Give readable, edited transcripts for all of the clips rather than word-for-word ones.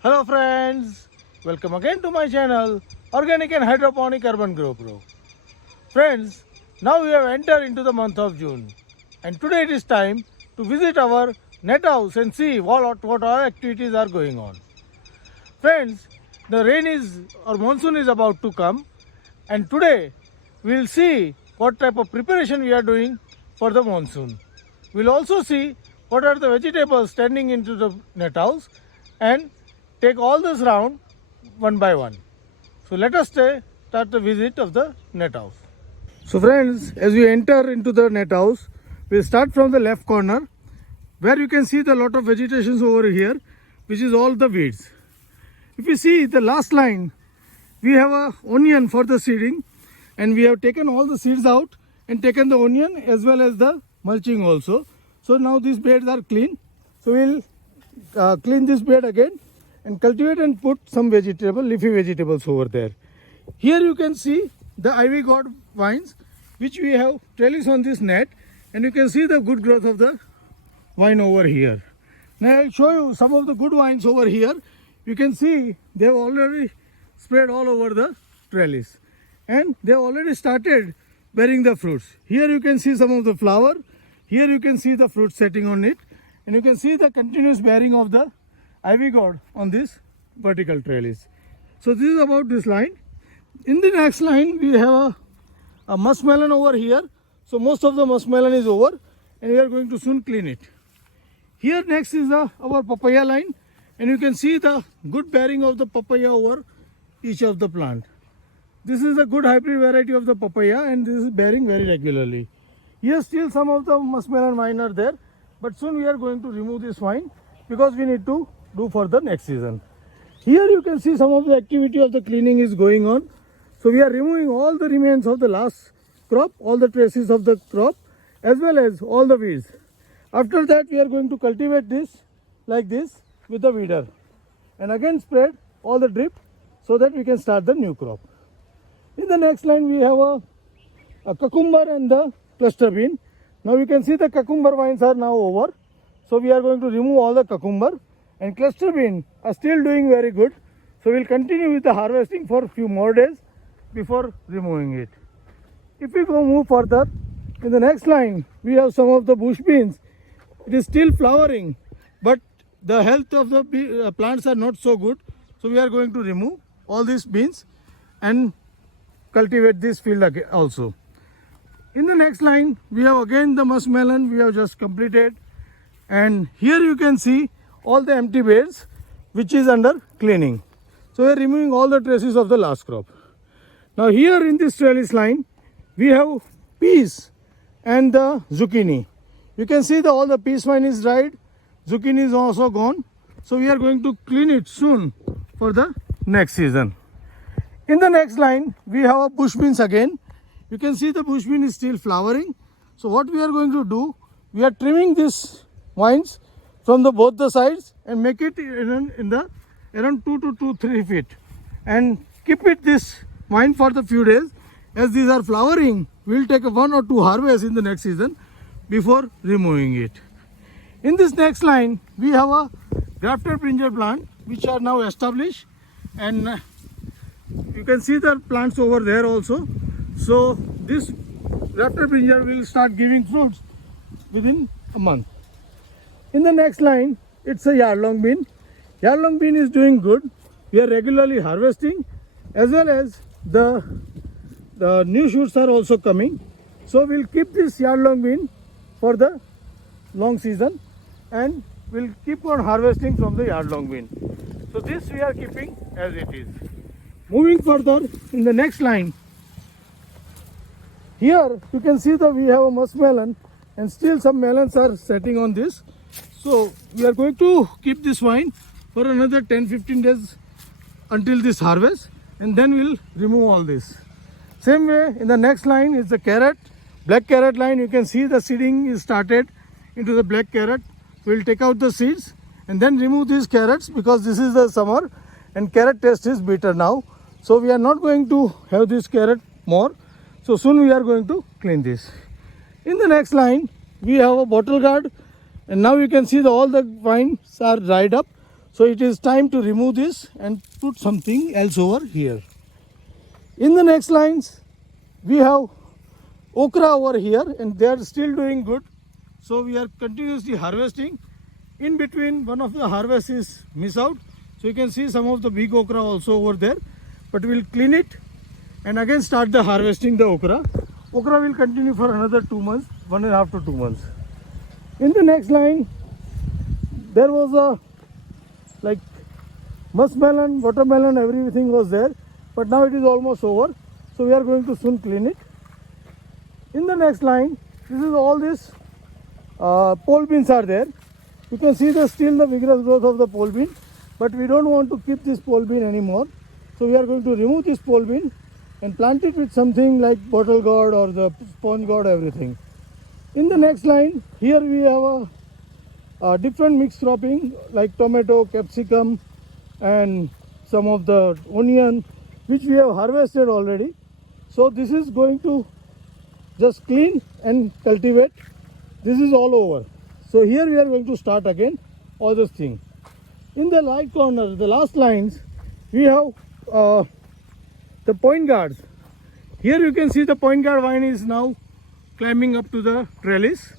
Hello friends, welcome again to my channel Organic and Hydroponic Urban Grow Pro. Friends, now we have entered into the month of June and today it is time to visit our net house and see what our activities are going on. Friends, the monsoon is about to come and today we will see what type of preparation we are doing for the monsoon. We will also see what are the vegetables standing into the net house and take all this round one by one. So let us start the visit of the net house. So friends, as we enter into the net house, we'll start from the left corner where you can see the lot of vegetations over here, which is all the weeds. If you see the last line, we have a onion for the seeding and we have taken all the seeds out and taken the onion as well as the mulching also. So now these beds are clean. So we'll clean this bed again and cultivate and put some leafy vegetables over there. Here you can see the ivy gourd vines which we have trellis on this net, and you can see the good growth of the vine over here. Now I'll show you some of the good vines over here. You can see they have already spread all over the trellis and they have already started bearing the fruits. Here you can see some of the flower. Here you can see the fruit setting on it, and you can see the continuous bearing of the ivy gourd on this vertical trellis. So this is about this line. In the next line we have a muskmelon over here. So most of the muskmelon is over and we are going to soon clean it. Here next is our papaya line, and you can see the good bearing of the papaya over each of the plant. This is a good hybrid variety of the papaya and this is bearing very regularly. Here still some of the muskmelon vine are there, but soon we are going to remove this vine because we need to do for the next season. Here you can see some of the activity of the cleaning is going on. So we are removing all the remains of the last crop, all the traces of the crop as well as all the weeds. After that we are going to cultivate this like this with the weeder and again spread all the drip so that we can start the new crop. In the next line we have a cucumber and the cluster bean. Now you can see the cucumber vines are now over. So we are going to remove all the cucumber, and cluster bean are still doing very good. So we will continue with the harvesting for a few more days before removing it. If we go move further, in the next line we have some of the bush beans. It is still flowering, but the health of the plants are not so good. So we are going to remove all these beans and cultivate this field again also. In the next line we have again the muskmelon we have just completed, and here you can see all the empty beds which is under cleaning. So we are removing all the traces of the last crop. Now here in this trellis line we have peas and the zucchini. You can see all the peas vine is dried, zucchini is also gone. So we are going to clean it soon for the next season. In the next line we have a bush beans again. You can see the bush bean is still flowering. So what we are going to do, we are trimming these vines from both the sides and make it in the around 2 to 3 feet and keep it this vine for the few days. As these are flowering, we will take 1 or 2 harvests in the next season before removing it. In this next line we have a grafted brinjal plant which are now established, and you can see the plants over there also. So this grafted brinjal will start giving fruits within a month. In the next line it's a yardlong bean. Yardlong bean is doing good. We are regularly harvesting as well as the new shoots are also coming. So we'll keep this yardlong bean for the long season and we'll keep on harvesting from the yardlong bean. So this we are keeping as it is. Moving further in the next line, here you can see that we have a muskmelon and still some melons are setting on this. So we are going to keep this vine for another 10-15 days until this harvest, and then we'll remove all this. Same way in the next line is the carrot, black carrot line. You can see the seeding is started into the black carrot. We'll take out the seeds and then remove these carrots because this is the summer and carrot taste is bitter now. So we are not going to have this carrot more. So soon we are going to clean this. In the next line we have a bottle gourd, and now you can see all the vines are dried up. So it is time to remove this and put something else over here. In the next lines, we have okra over here, and they are still doing good. So we are continuously harvesting. In between, one of the harvests is miss out. So you can see some of the big okra also over there. But we'll clean it and again start the harvesting the okra. Okra will continue for another 2 months, 1.5 to 2 months. In the next line, there was a like muskmelon, watermelon, everything was there. But now it is almost over. So we are going to soon clean it. In the next line, this is all this pole beans are there. You can see still the vigorous growth of the pole bean. But we don't want to keep this pole bean anymore. So we are going to remove this pole bean and plant it with something like bottle gourd or the sponge gourd, everything. In the next line, here we have a different mixed cropping like tomato, capsicum, and some of the onion, which we have harvested already. So this is going to just clean and cultivate. This is all over. So here we are going to start again all this thing. In the right corner, the last lines, we have the point guards. Here you can see the point guard vine is now climbing up to the trellis,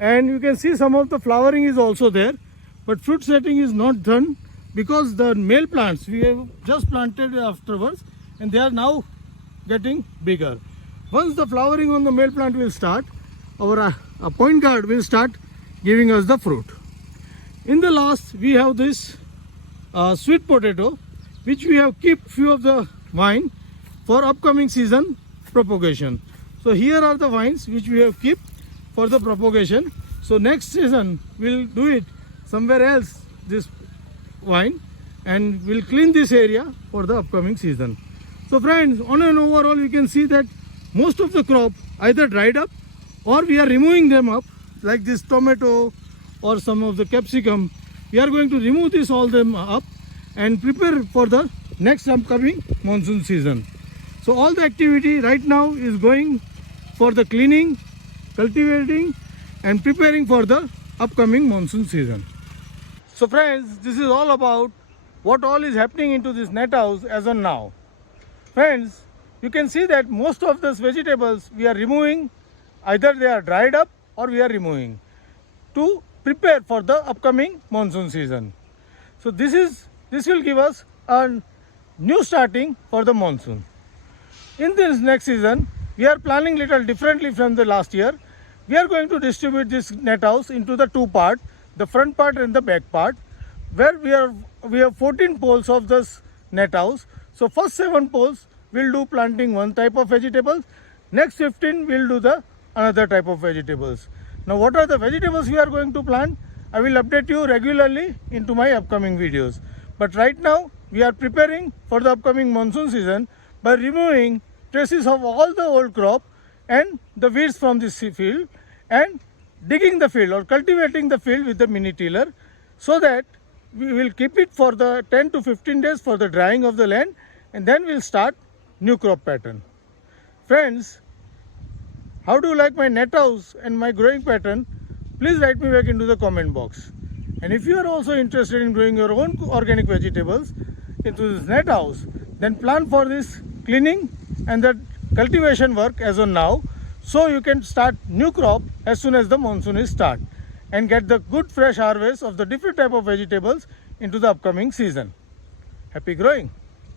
and you can see some of the flowering is also there, but fruit setting is not done because the male plants we have just planted afterwards, and they are now getting bigger. Once the flowering on the male plant will start, our point guard will start giving us the fruit. In the last, we have this sweet potato, which we have kept few of the vine for upcoming season propagation. So here are the vines which we have kept for the propagation. So next season we'll do it somewhere else, this vine, and we'll clean this area for the upcoming season. So friends, on an overall you can see that most of the crop either dried up or we are removing them up, like this tomato or some of the capsicum. We are going to remove this all them up and prepare for the next upcoming monsoon season. So all the activity right now is going for the cleaning, cultivating, and preparing for the upcoming monsoon season. So friends, this is all about what all is happening into this net house as on now. Friends, you can see that most of these vegetables we are removing, either they are dried up or we are removing to prepare for the upcoming monsoon season. So this will give us a new starting for the monsoon. In this next season, we are planning little differently from the last year. We are going to distribute this net house into the two parts, the front part and the back part, where we have 14 poles of this net house. So first 7 poles will do planting one type of vegetables. Next 15 will do the another type of vegetables. Now what are the vegetables we are going to plant? I will update you regularly into my upcoming videos. But right now we are preparing for the upcoming monsoon season by removing traces of all the old crop and the weeds from this field and digging the field or cultivating the field with the mini tiller, so that we will keep it for the 10 to 15 days for the drying of the land, and then we'll start new crop pattern. Friends, how do you like my net house and my growing pattern? Please write me back into the comment box. And if you are also interested in growing your own organic vegetables into this net house, then plan for this cleaning and the cultivation work as on now, so you can start new crop as soon as the monsoon is start and get the good fresh harvest of the different type of vegetables into the upcoming season. Happy growing!